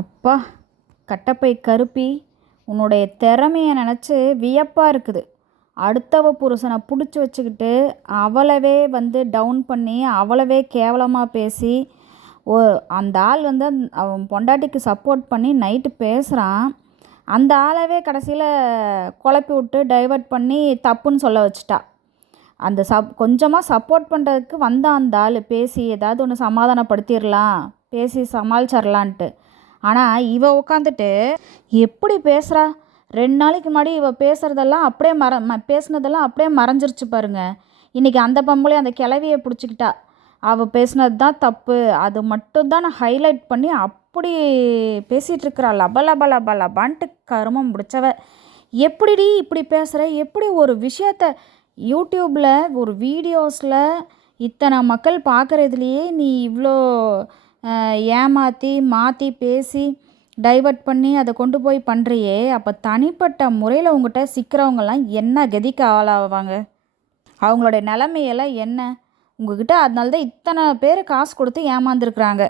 அப்பா, கட்டப்பை கருப்பி, உன்னுடைய திறமைய நினச்சி வியப்பாக இருக்குது. அடுத்தவ புருஷனை பிடிச்சி வச்சுக்கிட்டு அவளவே டவுன் பண்ணி அவளவே கேவலமாக பேசி அந்த ஆள் அவன் பொண்டாட்டிக்கு சப்போர்ட் பண்ணி நைட்டு பேசுகிறான். அந்த ஆளவே கடைசியில் குழப்பி விட்டு டைவர்ட் பண்ணி தப்புன்னு சொல்ல வச்சுட்டா. அந்த கொஞ்சமாக சப்போர்ட் பண்ணுறதுக்கு வந்தான் அந்த ஆள். பேசி ஏதாவது ஒன்று சமாதானப்படுத்திடலாம், பேசி சமாளிச்சிடலான்ட்டு. ஆனால் இவ உட்காந்துட்டு எப்படி பேசுகிறா. 2 நாளைக்கு முன்னாடி இவ பேசுகிறதெல்லாம் அப்படியே பேசுனதெல்லாம் அப்படியே மறைஞ்சிருச்சு பாருங்க. இன்றைக்கி அந்த பொம்பளை அந்த கிளவியை பிடிச்சிக்கிட்டா. அவள் பேசுனது தான் தப்பு, அது மட்டும்தான் நான் ஹைலைட் பண்ணி அப்படி பேசிகிட்டு இருக்கிறா. லப லப லப லபான்ட்டு கருமம் பிடிச்சவ. எப்படிடி இப்படி பேசுகிற? எப்படி ஒரு விஷயத்த யூடியூப்பில் ஒரு வீடியோஸில் இத்தனை மக்கள் பார்க்குறதுலையே நீ இவ்வளோ ஏமாற்றி மாற்றி பேசி டைவர்ட் பண்ணி அதை கொண்டு போய் பண்ணுறியே, அப்போ தனிப்பட்ட முறையில் உங்கள்கிட்ட சிக்கிறவங்கெல்லாம் என்ன கதிக்கு ஆளாவாங்க? அவங்களுடைய நிலைமையெல்லாம் என்ன? உங்ககிட்ட அதனால தான் இத்தனை பேர் காசு கொடுத்து ஏமாந்துருக்குறாங்க.